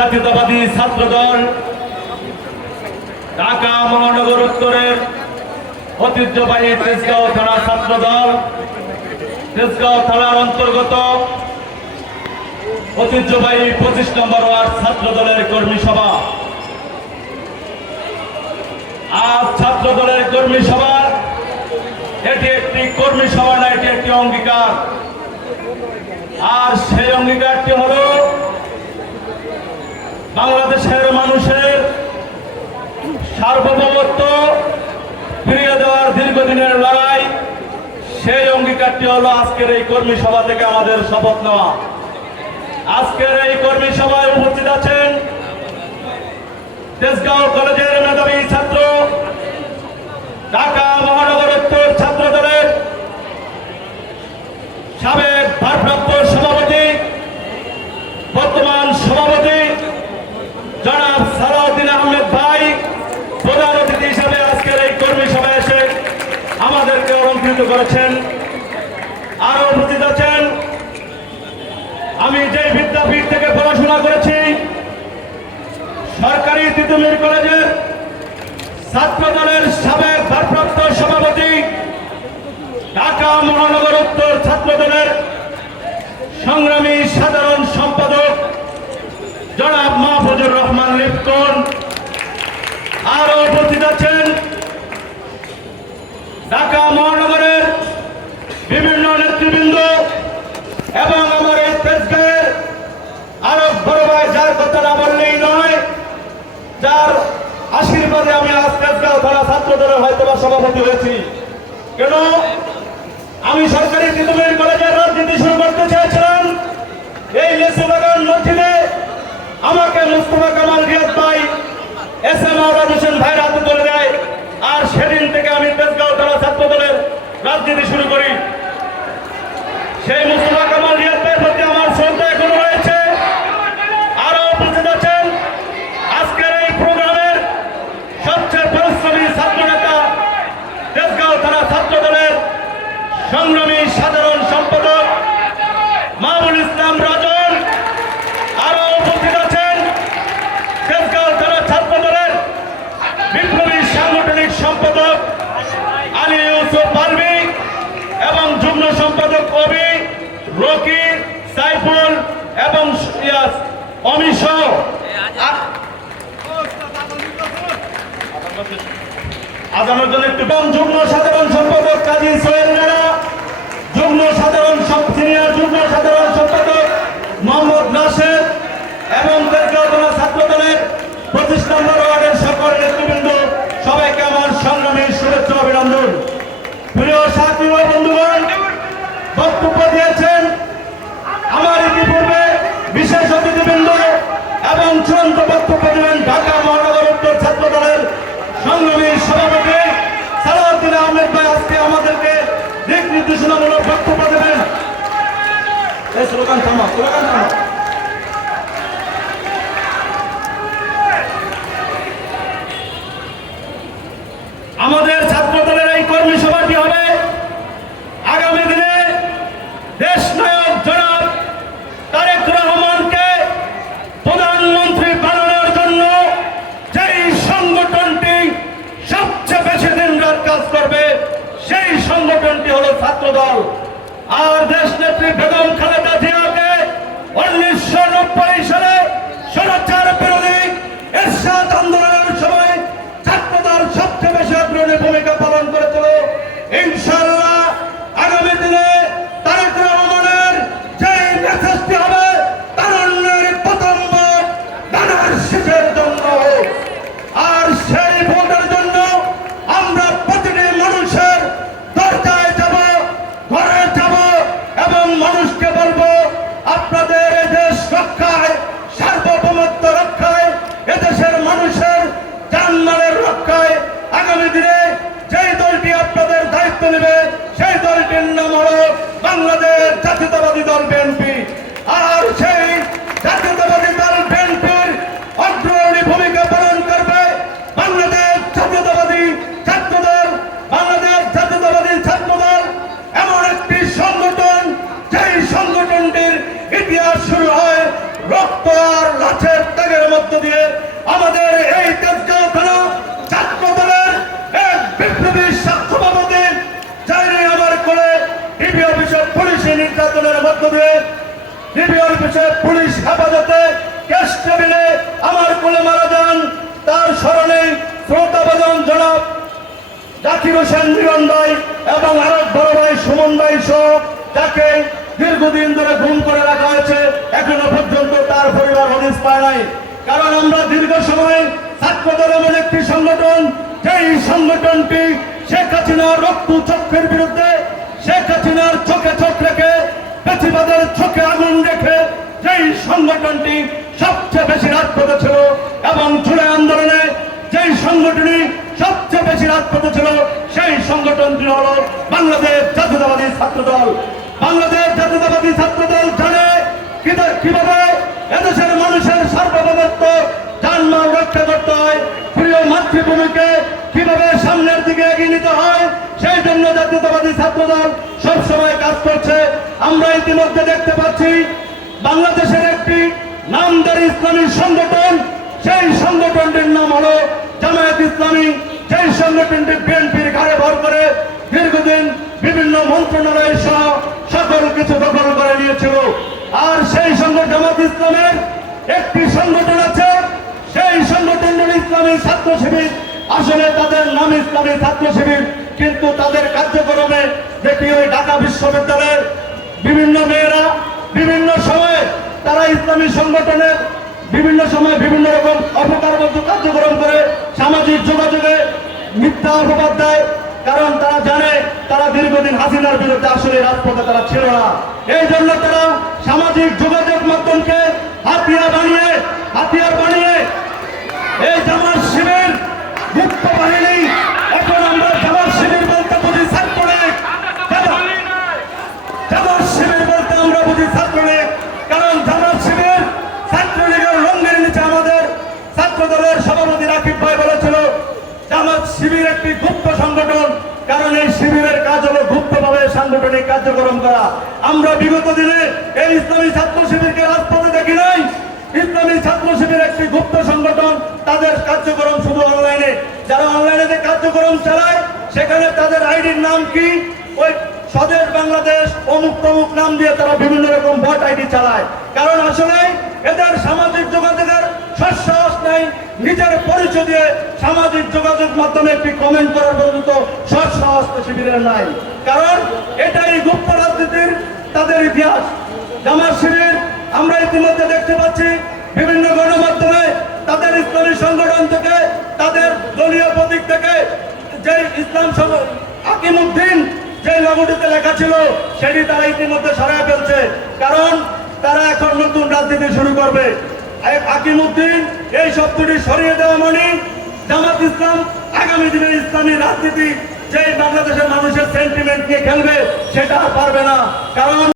জাতীয়তাবাদী ছাত্রদল ঢাকা মহানগর উত্তরের ঐতিহ্যবাহী তেজগাঁও থানা ছাত্রদল তেজগাঁও থানার অন্তর্গত ঐতিহ্যবাহী 25 নম্বর ওয়ার্ড ছাত্রদলের কর্মী সভা। আজ ছাত্রদলের কর্মী সভা এটি একটি কর্মী সভা না, এটি একটি অঙ্গীকার। আর সেই অঙ্গীকারটি হল বাংলাদেশের মানুষের সার্বভৌমত্ব ফিরিয়ে দেওয়ার দীর্ঘদিনের লড়াই। সেই অঙ্গীকারটি হলো আজকের এই কর্মী সভা থেকে আমাদের শপথ নেওয়া। আজকের এই কর্মী সভায় উপস্থিত আছেন তেজগাঁও কলেজের মেধাবী ছাত্র, ঢাকা মহানগর উত্তর ছাত্র দলের সাবেক ভারপ্রাপ্ত সভাপতি, বর্তমান সভাপতি জনাব সালাউদ্দিন আহমেদ ভাই প্রধান অতিথি হিসাবে আজকের এই কর্মী সভায় এসে আমাদেরকে অলঙ্কৃত করেছেন। আরো উপস্থিত আছেন আমি যে বিদ্যাপীঠ থেকে পড়াশোনা করেছি, সরকারি তিতুমির কলেজের ছাত্র দলের সাবেক ভারপ্রাপ্ত সভাপতি, ঢাকা মহানগর উত্তর ছাত্র দলের সংগ্রামী সাধারণ সম্পাদক জনাব মাহফুজুর রহমান লিপকন। আরো উপস্থিত আছেন ঢাকা মহানগরের বিভিন্ন নেতৃবৃন্দ এবং আমার এই তেজগাঁয়ের আরো বড় ভাই, যার কথা না বললেই নয়, যার আশীর্বাদে আমি আজ তেজগাঁও থানা ছাত্র দলের হয়তো বা সভাপতি হয়েছি। কেন আমি সরকারি তিতুমির কলেজের রাজনীতি শুরু করতে চেয়েছিলাম, এই লেসু বাগান মসজিদে আমাকে মুস্তফা কামাল রিয়াদ ভাই, এস এম আওলাদ হোসেন ভাইয়ের হাতে তুলে দেয়। আর সেদিন থেকে আমি তেজগাঁও থানা ছাত্র দলের রাজনীতি শুরু করি। সেই মুস্তফা কামাল রিয়াদ ভাইয়ের প্রতি আমার শ্রদ্ধা এখনো রয়েছে। আরো উপস্থিত আছেন আজকের এই প্রোগ্রামের সবচেয়ে পরিশ্রমী ছাত্র নেতা, তেজগাঁও থানা ছাত্র দলের সংগ্রামী সাধারণ সম্পাদক মামুনুল ইসলাম রাজন। আরো উপস্থিত আছেন তেজগাঁও থানা ছাত্র দলের বিপ্লবী সাংগঠনিক সম্পাদক আলী ইউসুফ পারভী এবং যুগ্ম সম্পাদক কবি রকি, সাইফুল এবং অমিশ। আজানোর জন্য একটু যুগ্ম সাধারণ সম্পাদক কাজী সোহেল রানা, যুগ্ম সাধারণ সিনিয়র যুগ্ম সাধারণ সম্পাদক মোহাম্মদ নাসের এবং তেজগাঁও থানা ছাত্র দলের 25 নম্বর ওয়ার্ডের সকল নেতৃবৃন্দ, সবাইকে আমার সংগ্রামী শুভেচ্ছা অভিনন্দন। প্রিয় সাথী ও বন্ধুগণ, বক্তব্য দিয়েছেন আমার ইতিপূর্বে বিশেষ অতিথিবৃন্দ এবং চূড়ান্ত বক্তব্য দিলেন ঢাকা মহানগর উত্তর ছাত্র দলের সংগ্রামী সভাপতি সালাউদ্দিন আহমেদ ভাই। আজকে আমাদেরকে দিক নির্দেশনামূলক বক্তব্য দেবেন। স্লোগান থামা, স্লোগান থামা। আমাদের ছাত্র দলের এই কর্মী সভাটি হবে আগামী দিনে দেশ নায়ক জনাব তারেক রহমানকে প্রধানমন্ত্রী বানানোর জন্য যেই সংগঠনটি সবচেয়ে বেশি দিন রাত কাজ করবে, সেই সংগঠনটি হলো ছাত্র দল। আর দেশ নেত্রী বেগম খালেদা জিয়াকে 1990 সালে স্বৈরাচার বিরোধী এরশাদ আন্দোলনের সময় ছাত্র দল সবচেয়ে বেশি অগ্রণী ভূমিকা পালন করেছিল। ইনশাআল্লাহ আগামী দিনে তারেক রহমানের যে মেসেজটি হবে, তারুণ্যের প্রথম ভোট ডানার শীষের জন্য। আর সেই ভোটের জন্য আমরা প্রতিটি মানুষের দরজায় যাব, ঘরে যাব এবং মানুষকে বলবো, আপনাদের দেশ রক্ষায়, সার্বভৌমত্ব রক্ষায়, এদেশের মানুষের জানমালের রক্ষায় আগামী দিনে যেই দলটি আপনাদের দায়িত্ব নেবে, সেই দলটির নাম হল বাংলাদেশ জাতীয়তাবাদী দল বিএনপি। আর সেই জাতীয়তাবাদী দল বিএনপির অগ্রণী ভূমিকা পালন করবে বাংলাদেশ জাতীয়তাবাদী ছাত্র দল। বাংলাদেশ জাতীয়তাবাদী ছাত্র দল এমন একটি সংগঠন, যেই সংগঠনটির ইতিহাস শুরু হয় রক্ত আর লাশের থেকে ডিবিআর অফিসে পুলিশ হেফাজতে কেস টেবিলে আমার কোলে মারা যান। তার স্মরণে শ্রদ্ধাভাজন জনাব জাকির হোসেন মিলন ভাই এবং আরেক বড় ভাই সুমন ভাই সহ যাকে দীর্ঘদিন ধরে গুম করে রাখা হয়েছে, এখনো পর্যন্ত তার পরিবার হদিস পায় নাই। কারণ আমরা দীর্ঘ সময় ছাত্রদল এমন একটি সংগঠন, যেই সংগঠনটি শেখ হাসিনার রক্ত চক্রের বিরুদ্ধে, শেখ হাসিনার চোখে চোখ রেখে, বেশিবাদের চোখে আগুন রেখে যেই সংগঠনটি সবচেয়ে বেশি রাজপথে ছিল এবং জুলাই আন্দোলনে যেই সংগঠনটি সবচেয়ে বেশি রাজপথে ছিল, সেই সংগঠনটি হলো বাংলাদেশ জাতীয়তাবাদী ছাত্রদল। বাংলাদেশ জাতীয়তাবাদী ছাত্রদল জানে কিভাবে এদেশের মানুষের সার্বভৌমত্ব জানমাল রক্ষা করতে হয়, প্রিয় মাতৃভূমিকে কিভাবে সামনের দিকে এগিয়ে নিতে হয়, সেই জন্য জাতীয়তাবাদী ছাত্রদল সবসময় কাজ করছে। আমরা ইতিমধ্যে দেখতে পাচ্ছি বাংলাদেশের একটি নামদারি ইসলামী সংগঠন, সেই সংগঠনটির নাম হলো জামায়াত ইসলামী। সেই সংগঠনটি বিএনপির ঘাড়ে ভর করে দীর্ঘদিন বিভিন্ন মন্ত্রণালয় সহ সকল কিছু দখল করে নিয়েছিল। আর সেই জামাত ইসলামের একটি সংগঠন আছে, সেই সংগঠনের ইসলামী ছাত্র শিবির। আসলে তাদের নাম ইসলামী ছাত্র শিবির, কিন্তু তাদের কার্যক্রমে দেখি ওই ঢাকা বিশ্ববিদ্যালয়ের বিভিন্ন মেয়েরা বিভিন্ন সময়ে তারা ইসলামী সংগঠনের বিভিন্ন সময় বিভিন্ন রকম অপকারবদ্ধ কার্যক্রম করে সামাজিক যোগাযোগে মিথ্যা অপবাদ দেয়। কারণ তারা জানে তারা দীর্ঘদিন হাসিনার বিরুদ্ধে আসলে রাজপথে তারা ছিল না। এই জন্য তারা সামাজিক যোগাযোগ মাধ্যমকে হাতিয়ার বানিয়ে এই জামাত শিবির গুপ্ত বাহিনী, এখন আমরা জামাত শিবির বলতে বুঝি ছাত্রলীগ, জামাত শিবির বলতে আমরা বুঝি ছাত্রলীগ। কারণ জামাত শিবির ছাত্রলীগের লঙ্গের নিচে আমাদের ছাত্র দলের সভাপতি রাকিব ভাই বলেছিল জামাত শিবির একটি গুপ্ত সংগঠন। কারণ এই শিবিরের কাজ হলো গুপ্তভাবে সাংগঠনিক কার্যক্রম করা। আমরা বিগত দিনে এই ইসলামী ছাত্র শিবিরকে রাজপথে দেখি নাই। ইসলামী ছাত্র শিবির একটি গুপ্ত সংগঠন, তাদের কার্যক্রম শুধু অনলাইনে। যারা অনলাইনে যে কার্যক্রম চালায় সেখানে তাদের আইডির নাম কি, ওই স্বদেশ বাংলাদেশ অমুক তমুক নাম দিয়ে তারা বিভিন্ন রকম বট আইডি চালায়। কারণ আসলে এদের সামাজিক যোগাযোগের সাহস নাই, নিজের পরিচয় দিয়ে সামাজিক যোগাযোগ মাধ্যমে একটি কমেন্ট করার পর্যন্ত সাহস শিবিরের নাই। কারণ এটাই গুপ্ত রাজনীতির তাদের ইতিহাস। জামাত শিবির আমরা ইতিমধ্যে দেখতে পাচ্ছি বিভিন্ন গণমাধ্যমে তাদের ইসলামী সংগঠন থেকে, তাদের দলীয় প্রতীক থেকে যে ইসলাম আকিমউদ্দিন যে লোগোটিতে লেখা ছিল সেটি তারা ইতিমধ্যে সরাই ফেলছে। কারণ তারা এখন নতুন রাজনীতি শুরু করবে। আকিমউদ্দিন এই শব্দটি সরিয়ে দেওয়া মানে জামাত ইসলাম আগামী দিনে ইসলামী রাজনীতি যে বাংলাদেশের মানুষের সেন্টিমেন্ট নিয়ে খেলবে সেটা পারবে না। কারণ